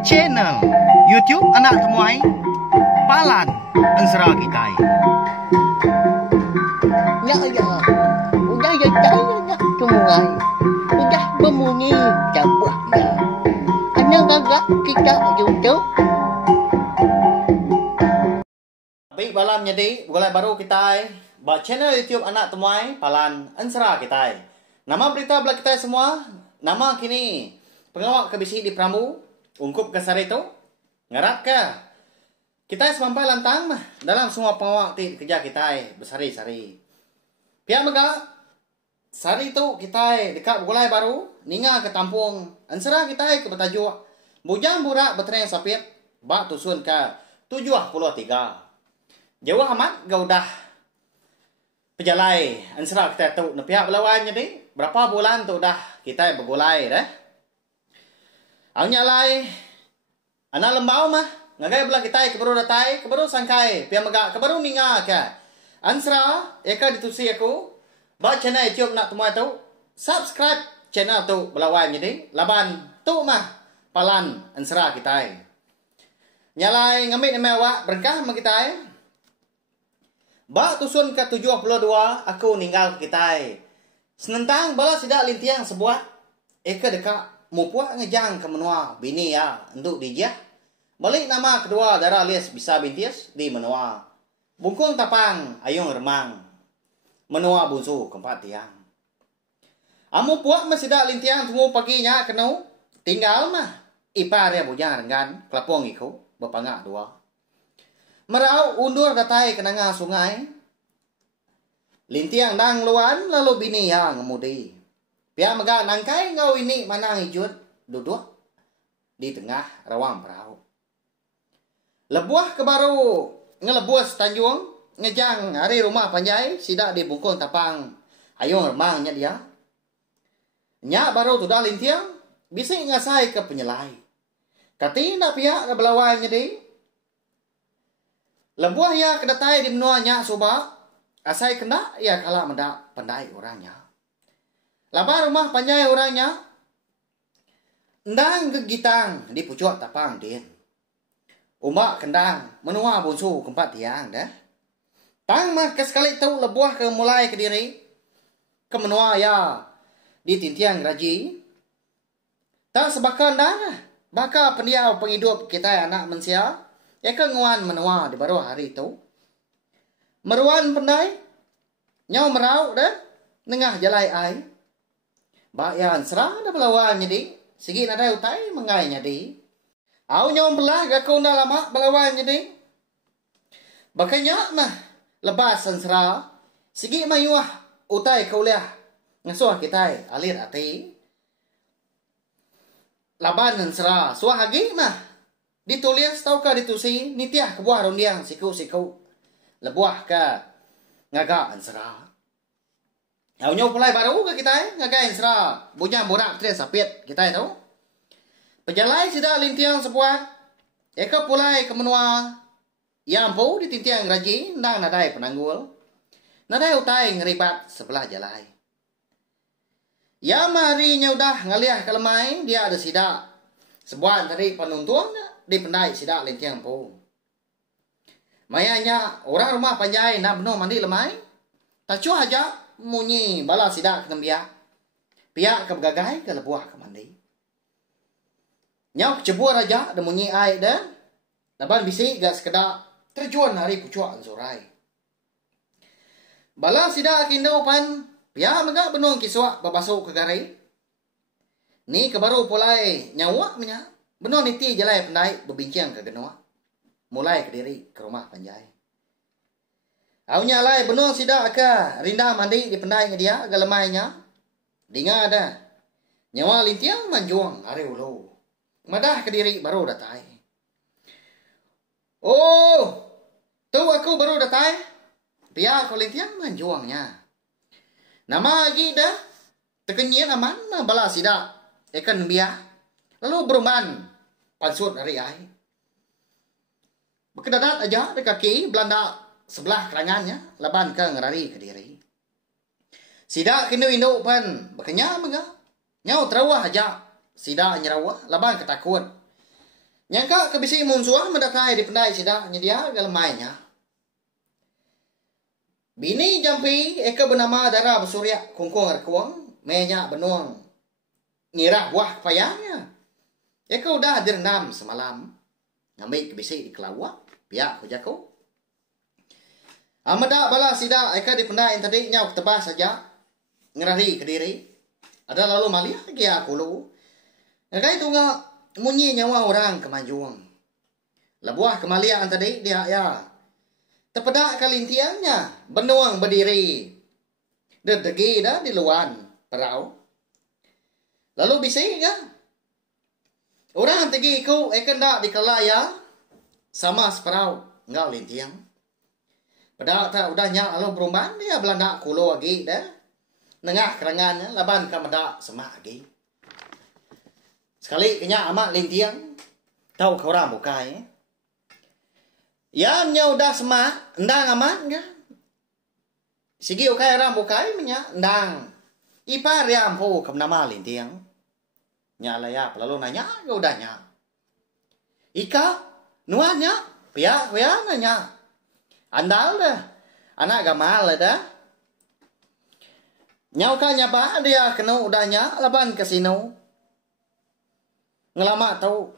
Channel YouTube anak temuai Palan Ensera Kitai. Ya ya, udah ya saya temuai, udah berbunyi cabutnya. Hanya gagak kita YouTube. Baik balam jadi mulai baru kita buat channel YouTube anak temuai Palan Ensera Kitai. Nama berita belak kita semua, nama kini pengawak kebisi di Prambu, ungkup ke sari itu, ngarap ke. Kita semampai lantang dalam semua pengawak ti kerja kita bersari-sari. Pihak mega sari itu kita dekat gulai baru, ninga ke tampung, Ensera kita ke betajuk, bujang burak betren sapit, bak tusun ke 73. Jauh amat gak udah pejalai Ensera kita tu na pihak belawan jadi berapa bulan tu dah kita bergulai dah. Awnya lai anak lembau mah ngagai belah kita kebaru datai kebaru sangkai pihak megak kebaru ninga ke Ensera eka ditusi aku ba channel YouTube nak temui tu subscribe channel tu belawan jadi laban tu mah Palan Ensera kita. Nyalai ngamit mewak berkah ma kita. Ba tusun ke 72 aku ninggal kita. Senentang bala sidak lintiang sebuah eka dekat mupuak ngejang ke menua bini ya untuk dijah. Balik nama kedua darah lias bisa bintis di menua. Bungkung tapang ayung remang. Menua bunsu keempat tiang. Amu puak mesidak lintiang tunggu paginya kenau. Tinggal mah ipa dia bujang renggan kelapong iku bepangak dua. Merau undur datai kenanga sungai. Lintiang nang luan lalu bini yang ngemudi. Pihak megak nangkai ngau ini manang hijut duduk di tengah rawang perahu. Lebuah ke baru ngelebuas Tanjung ngejang hari rumah panjai sidak di bungkung tapang ayung remangnya dia. Nyak baru tudah lintiang bisik ngasai ke penyelai. Katina pihak belawai jadi. Lebuah ya kedatai di menua nyak soba. Asai kena ya kalah mendak pandai orangnya. Laba rumah panjai orangnya. Endang gegitang di pucuk tapang din. Umak kendang menua bunsu keempat tiang dah. Tang mah kesekali tu lebuah ke mulai ke diri. Ke menua ya di tintiang raji. Tak sebakan dah. Baka pendiau penghidup kita anak mensia. Ya ke nguan menua di baru hari itu. Meruan pendai. Nyau merau dah. Nengah jalai ai. Bak ya Ensera dah belawan jadi. Sigi nadai utai mengai jadi. Au nyau belah gakau dah lama belawan jadi. Bakanya mah lepas Ensera. Sigi mayuah utai kauliah. Ngasuh kita alir ati. Laban Ensera. Suah hagi mah. Ditulis tau ka ditusi. Nitiah kebuah rundiang siku-siku. Lebuah ke ngagak Ensera. Au nyau pulai baru ke kita ngagak Ensera. Bujang borak tres sapit kita tahu. Pejalai sida lintiang sebuah. Eka pulai ke menua. Yang po di tintiang raji ndang nadai penanggul. Nadai utai ngeribat sebelah jalai. Ya mari nyaudah ngaliah ke lemai dia ada sida. Sebuah tadi penuntun di pendai sida lintiang po. Mayanya orang rumah panjai nak benar mandi lemai. Tacu aja munyi bala sidak kena biak. Piak ke begagai ke lebuah ke mandi. Nyau cebur aja ada munyi air dah. Laban bisik gak sekedar terjuan hari pucuk ansurai. Bala sidak kindau pan. Piak megak benar kiswak babasuk ke garai. Ni kebaru pulai nyawak punya. Benar niti jalai pendai berbincang ke genua. Mulai ke diri ke rumah panjai. Aunya lai benar sidak ke rinda mandi di pendai dia galemainya. Dinga ada. Nyawa lintiang manjuang hari ulu. Madah ke diri baru datai. Oh, tu aku baru datai. Pia ko lintiang manjuangnya. Nama lagi dah. Tekenyian aman na bala sidak. Ekan biak. Lalu beruman pansut hari ai. Berkedadat aja di kaki Belanda sebelah kerangannya. Laban ke ngerari ke diri. Sidak kinu induk pan. Bekenya menga. Nyau terawah aja sida nyerawa laban ketakut. Nyangka kebisi munsuah mendatai di pendai sida nyedia galemainya. Bini jampi eka bernama Dara Besurya kungkung arkuang menya benuang ngirah buah payahnya. Eka udah direndam semalam. Ngambil kebisi di kelawak pihak hujaku. Amada bala sida eka di pendai tadi nyau ketebas saja ngerari ke diri. Ada lalu malia lagi aku lu. Ngakai itu nggak munyi nyawa orang kemajuan. Labuah kemalian tadi dia ya. Tepedak kalintiannya benuang berdiri. Dedegi dah di luar perau. Lalu bising kan? Orang tegi ku dak di kelaya sama seperau ngau lintiang. Padahal tak udahnya lalu berumban dia Belanda kulo lagi dah. Nengah kerangannya laban kamada semak lagi. Sekali kenya amat lintiang tahu kau orang bukai. Ya nya udah semak ndang amat kan. Sigi ukai orang bukai nya ndang. Ipa riam po kam nama lintiang. Nya layap lalu nanya ke udahnya. Ika nuanya pia nanya. Andal dah. Anak gamal dah. Nyau ka nyapa dia kena udahnya laban kasino. Ngelama tahu.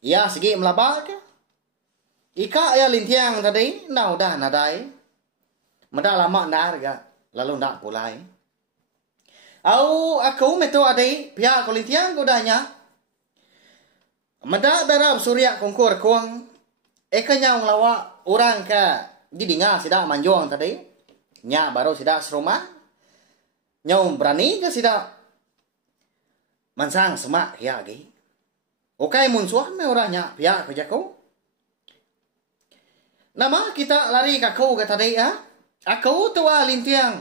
Ya segi melaba ke. Ika ya lintiang tadi na udah nadai. Meda lama ndar ga lalu ndak pulai. Au aku metu adai pihak kulintiang udahnya. Meda darab surya kongkor kuang. Eka nyau ngelawa orang ke didinga sida manjong tadi. Nya baru sida serumah. Nyau berani ke sida mansang semak ya lagi. Okai munsuah me orangnya pihak kerjaku. Nama kita lari ke kau ke tadi ya. Aku tua lintiang.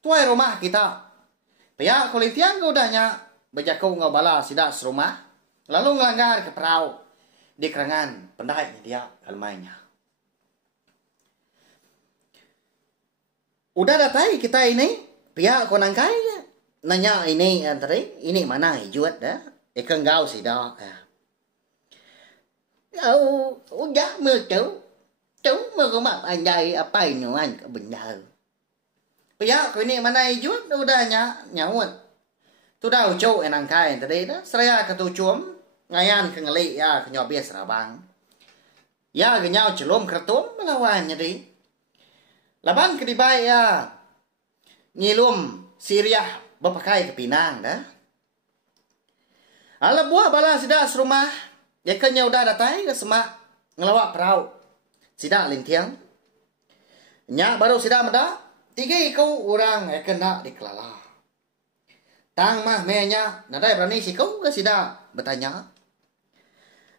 Tuai rumah kita. Pihak kulintiang udahnya bejaku ngabala sida serumah. Lalu ngelanggar ke perahu di kerangan pendai dia kalmainya. Udah datai kita ini pihak konangkai nanya ini tadi ini mana hijuat dah ikan gau si dah. Udah mertu chúng mơ của mặt anh đây apa ini anh benar. Pihak ini mana hijuat udahnya nyawut. Tu dah ucau enangkai tadi dah seraya ketucum ngayan kengali ya kenyobia serabang. Ya genyau celum kertum melawannya di. Laban kedibai ya ngilum Siriah berpakai ke Pinang dah. Ala buah bala sida serumah ya kenya udah datai ke semak ngelawak perahu. Sida lintiang. Nya baru sida meda tiga ikau orang ya kena dikelala. Tang mah menya nadai berani si kau ke sida bertanya.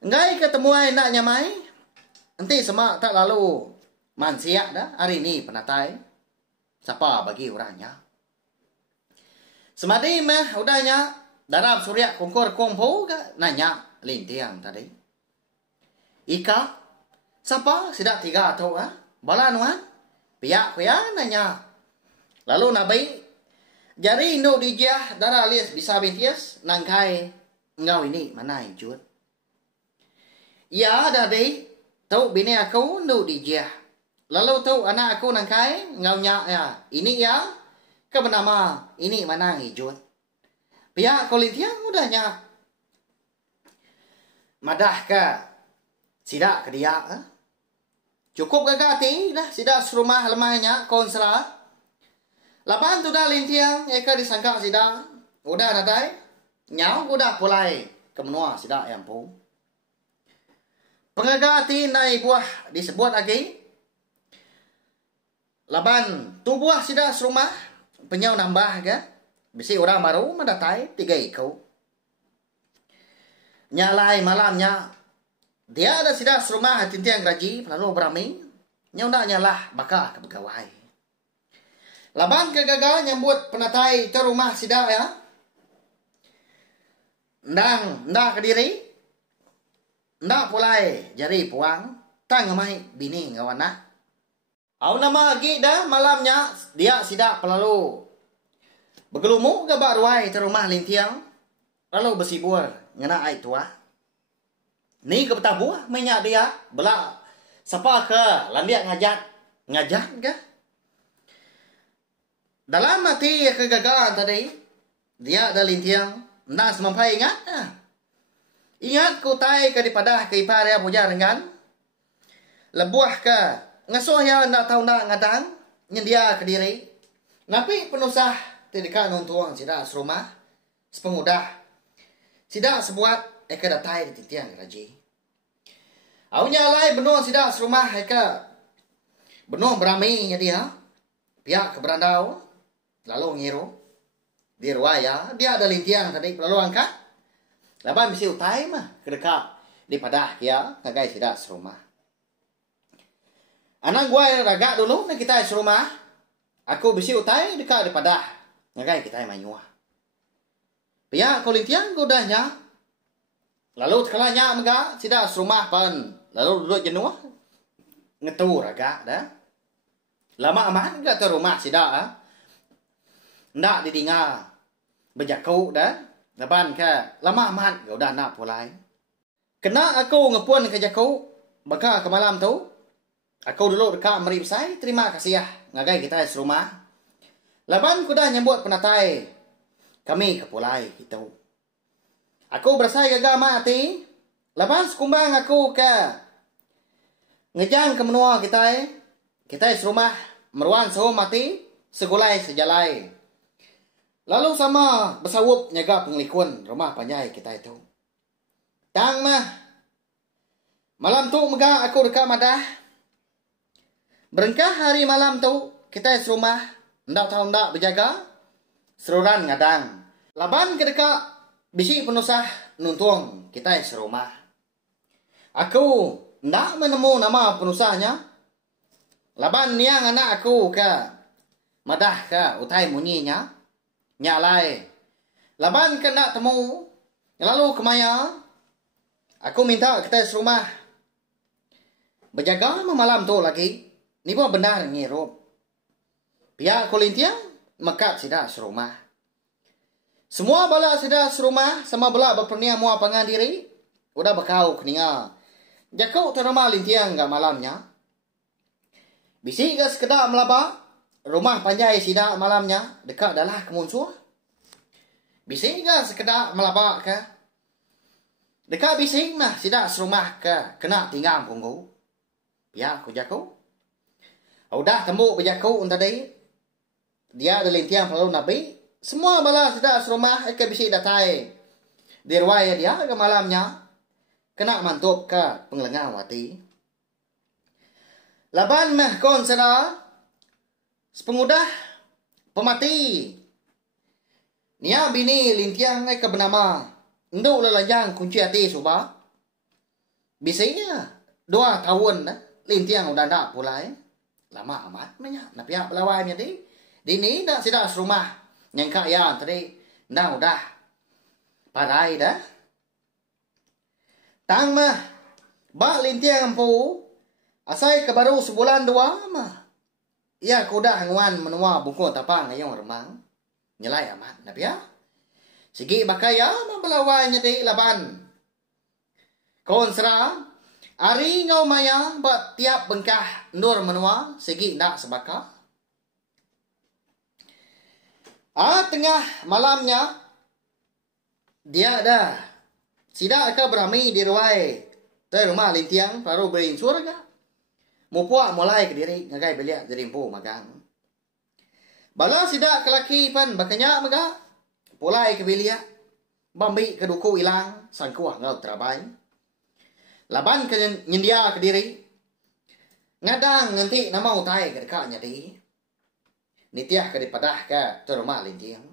Enggak ketemu nak nyamai. Nanti semak tak lalu mansia dah hari ini penatai. Siapa bagi orangnya? Semadi mah udahnya darab surya kongkor kompo ke nanya lintiang tadi. Ika siapa sidak tiga atau balanuan pihak nanya. Lalu nabai jari Indo dijah darah alias bisa bintias nangkai engkau ini mana hijut. Ya ada deh tahu bini aku Indo dijah. Lalu tahu anak aku nangkai ngaunya ya ini ya ke bernama ini mana hijut. Pihak kulintiang udahnya madah ke sidak ke dia. Cukup gagati dah sidak serumah lemahnya konsela. Lapan tu dah lintiang eka disangka sidak udah nadai nyau udah pulai ke menua sidak yang pu. Pengagati naik buah disebut lagi. Laban tu buah sidak serumah penyau nambah ke. Bisi orang baru mendatai tiga ikau. Nyalai malamnya dia ada sidak serumah tintiang gaji lalu berami. Nyau nak nyalah bakal ke pegawai. Laban kegagal nyambut penatai ke rumah sidak ya. Ndak ke diri. Ndak pulai jari puang. Tang ngamai bini ngawana. Au nama lagi dah malamnya dia sidak pelalu. Bergelumuk ke bak ruai ke rumah lintiang. Lalu bersibur ngana ai tua. Ni ke betah buah menyak dia bela siapa ke landia ngajat ke. Dalam mati kegagalan tadi dia ada lintiang ndas mampai ingat. Ingat ku tai ke daripada ke ipar ya puja dengan lebuah ke ngasuh ya ndak tahu ndak ngadang nyendia ke diri. Napi penusah tidak nuntuang sida serumah sepengudah sida sebuat eka datai di titian raji. Aunya lai benuh sida serumah eka benuh berami nya dia pihak ke berandau lalu ngiru di ruaya dia ada lintiang tadi lalu angkat laban bisi utai mah kedekat di padah ya ngagai sida serumah. Anak gua raga dulu na kita serumah aku bisi utai dekat di padah ngagai kita manyuah. Pihak kolintiang godanya lalu sekalanya mega sida serumah pan lalu duduk jenuh ngetu raga dah. Lama aman enggak ke rumah sida ndak didinga bejakau dah. Laban ke lama aman gak udah nak pulai. Kena aku ngepuan ke jakau baka ke malam tu. Aku dulu dekat merip saya terima kasih ya ngagai kita serumah. Laban ku dah nyambut penatai kami ke pulai gitu. Aku berasa gagal mati. Laban sekumbang aku ke ngejang ke menua kita serumah meruan sahu mati segulai sejalai. Lalu sama bersawup nyaga penglikun rumah panjai kita itu. Tang mah malam tu mega aku dekat madah. Berengkah hari malam tu kita serumah ndak tahu ndak berjaga seruran ngadang. Laban ke dekat bisi penusah nuntung kita serumah. Aku ndak menemu nama penusahnya. Laban niang anak aku ke madah ke utai munyinya. Nyalai. Laban ke ndak temu. Lalu kemaya. Aku minta kita serumah berjaga malam tu lagi. Ni pun benar ngirup. Pihak kolintiang mekat sida serumah. Semua bala sida serumah sama bala berpernia mua pangan diri. Udah bekau keninga. Jakau terima lintiang gak malamnya. Bisi ke sekedar melaba. Rumah panjai sida malamnya. Dekat adalah kemunsur. Bisi ke sekedar melaba ke. Dekat bisi mah sida serumah ke. Kena tinggal punggu. Pihak ku jakau. Udah tembuk berjakau tadi. Dia ada lintiang lalu nabi. Semua bala sida serumah ke bisi datai. Di ruaya dia ke malamnya. Kena mantup ke pengelengah wati. Laban mah kon sada sepengudah pemati. Nia bini lintiang ke bernama nduk lelajang kunci hati subah. Bisanya 2 tahun dah lintiang udah ndak pulai. Lama amat banyak. Nak pihak pelawainya di. Dini dah sida serumah. Yang kaya tadi. Dah udah. Parai dah. Tang mah. Bak lintiang empu. Asai ke baru sebulan 2 mah. Ya kuda hanguan menua buku tapang ngayong remang. Nyelai amat. Nak pihak. Sigi bakaya membelawainya di laban. Konsera. Ari ngau maya bat tiap bengkah nur menua segi ndak sebaka. Tengah malamnya dia ada sida ka berami di ruai te rumah lintiang baru berin surga. Mupuak mulai ke diri ngagai belia jadi empu magang. Bala sida kelaki pan bakanya maga pulai ke belia. Bambi ke duku ilang sangkuah ngau trabai. Laban ke nyendia ke diri. Ngadang nanti nama utai ke dekatnya di. Nitiah ke dipadah ke terumah lintiang.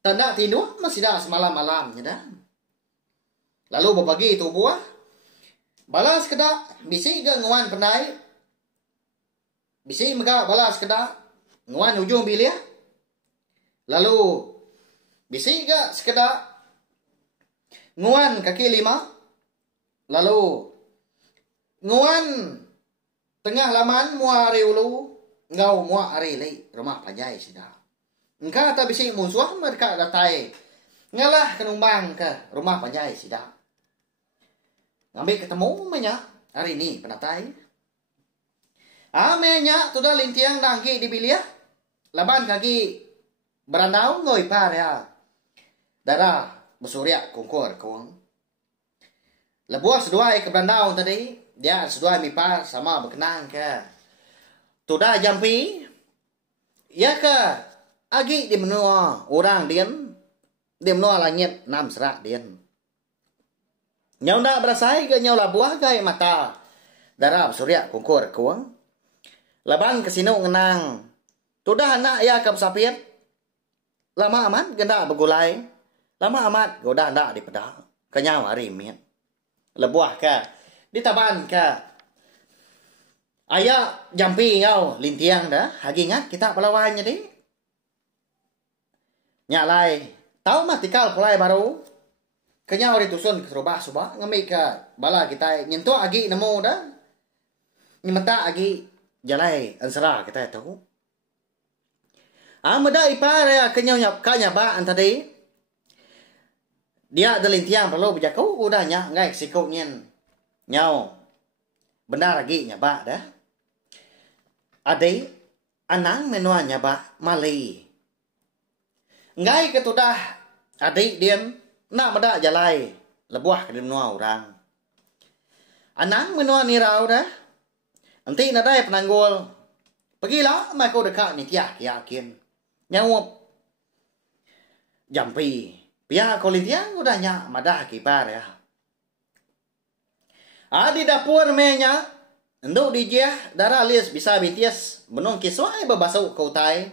Tanda tidur masih dah semalam-malamnya dah. Lalu berbagi tubuh. Balas kedak bisi ke nguan pendai. Bisi mega balas kedak nguan ujung bilia. Lalu bisi ke sekedak nguan kaki 5. Lalu nguan tengah laman mua hari ulu. Ngau mua hari li rumah panjai sida. Engkau tak bisi musuh mereka datai. Ngalah kenumbang ke rumah panjai sidak. Ngambil ketemu menya hari ini penatai. Menya tu dah lintiang dangki di bilia. Laban kaki berandau ngoi par ya. Darah bersurya kungkur kuang. Lebuah seduai ke berandau tadi. Dia seduai mipar sama berkenang ke. Tu dah jampi. Ya ke agi di menua orang dian. Dia menua langit 6 serak dian. Nyau nak berasai ke nyau labuah gai mata. Darah bersurya kungkur kuang. Laban kesino ngenang. Tudah anak ya kap sapit. Lama amat genda bergulai. Lama amat goda ndak di pedah. Kenyau hari mian. Lebuah ke. Ditaban ke. Ayah jampi ngau lintiang dah. Hagi ingat kita pelawannya di. Nyalai. Tahu mah tikal pulai baru. Kenyau hari tusun ke serubah-subah. Ngambil ke bala kita. Nyentuh agi nemu dah. Nyemeta agi. Jalai ansara kita tahu. Meda ipar ya kenyau kanya ba tadi. Dia delintiang perlu berjakau udahnya ngai sikau nyen. Nyau. Benar lagi nyaba dah. Adai anang menua nyaba mali. Ngai ketudah adik diam nak meda jalai lebuah ke menua orang. Anang menua nirau dah. Nanti nadai penanggul. Pergilah mereka dekat ni tiak yakin. Nyawap. Jampi. Pihak kolitian udah nyak madah kipar ya. Di dapur menya. Untuk dijah darah lis bisa bitias. Benung kiswai berbasuk kau tai.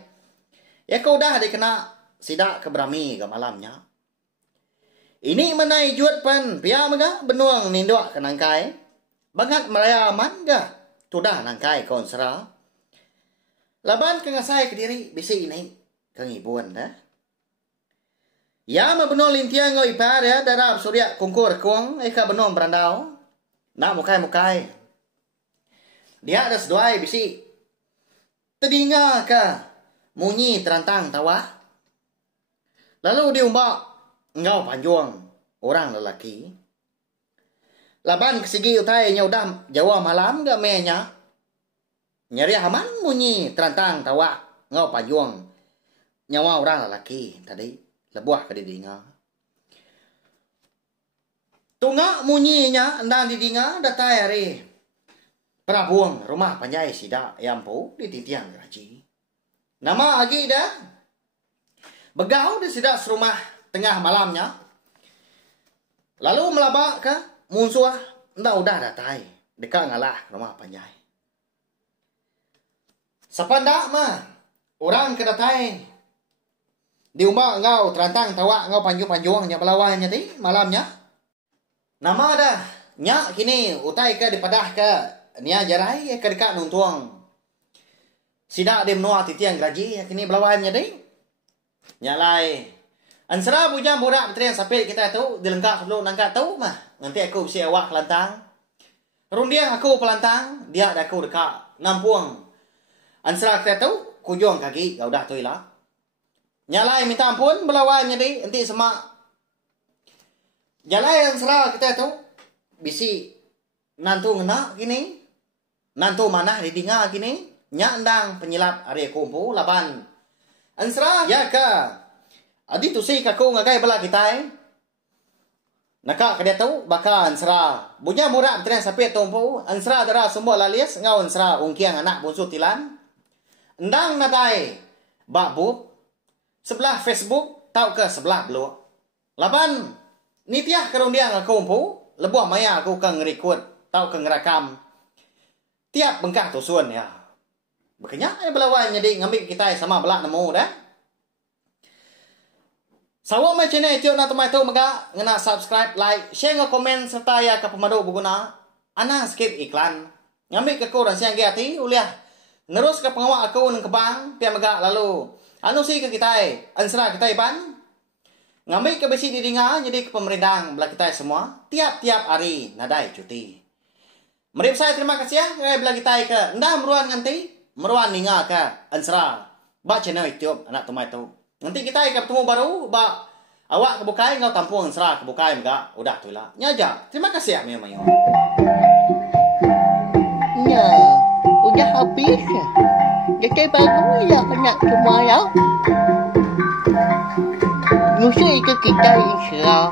Ya kau dah dikena sidak keberami ke malamnya. Ini menai juat pan. Pihak mega benuang ninduk ke nangkai. Bangat meraya aman gak? Tudah nangkai konsera. Laban kengasai ke diri bisi ini kengibuan dah. Ya mabenol lintiang ngoi par ya darab surya kungkur kuang eka benom berandau. Nak mukai. Dia ada seduai bisi. Tedinga ke munyi terantang tawa. Lalu diumbak ngau panjuang orang lelaki. Laban kesigi utai nyaudah Jawa malam gak menya. Nyari haman munyi terantang tawa ngau pajuang. Nyawa orang lelaki tadi lebuah ke didinga. Tunga munyinya endang didinga datai hari. Perabuang rumah panjai sidak yampu di titiang geraji. Nama agi dah. Begau di sidak serumah tengah malamnya. Lalu melabak ke Munsuah, ndak udah datai. Dekat ngalah rumah panjai. Sapandak mah. Orang ke datai. Diumbak ngau terantang tawa ngau panjung-panjung nya pelawannya ti malamnya. Nama dah. Nyak kini utai ke dipadah ke. Nia jarai ke dekat nuntuang. Sidak dia menua titiang gaji kini pelawannya ti. Nyak lai. Ansara bujang budak betrian sapit kita tu dilengkap sebelum nangkat tu mah. Nanti aku bisi awak kelantang. Rundiang aku pelantang. Dia ada aku dekat nampuang. Ansara kita tu kujung kaki. Kau dah tu ilah. Nyalai minta ampun belawannya di. Nanti semak. Nyalai ansara kita tu. Bisi. Nantu ngena gini. Nantu manah di dinga gini. Nyandang penyilap hari kumpu. Laban. Ansara ya ke. Adi tu si kaku ngagai bala kita Nakak ke dia tahu bakal ansra. Bunya murak betrian sapit tumpu. Ansra darah semua lalias. Ngau ansra ungkiang anak bunsu tilan. Endang natai. Bakbub. Sebelah Facebook. Tau ke sebelah blok. Laban. Nitiah kerundiang aku umpu. Lebuah maya aku ke ngerikut. Tau ke ngerakam. Tiap bengkah tusun ya. Bekenya belawan jadi ngambil kita sama belak nemu dah. Sawa mai channel itu na tumai tu maga ngena subscribe, like, share nge komen serta ya ke pemadu berguna. Ana skip iklan. Ngambil ke kau dan siang giati uliah. Nerus ke pengawak aku nang kebang pia maga lalu. Anu si ke kita ansra kita ban. Ngambil ke besi di dinga jadi ke pemerintah belah kita semua tiap-tiap hari nadai cuti. Mari saya terima kasih ya belah kita ke ndah meruan nganti meruan ninga ke ansra. Ba channel YouTube anak tumai tu. Nanti kita akan bertemu baru. Ba Awak kebukai kau tampung serah kebukai enggak. Udah tu lah. Nyaja. Terima kasih ya Mayo. Ya, udah habis. Jadi baru ya nak semua ya. Nusa itu kita insya.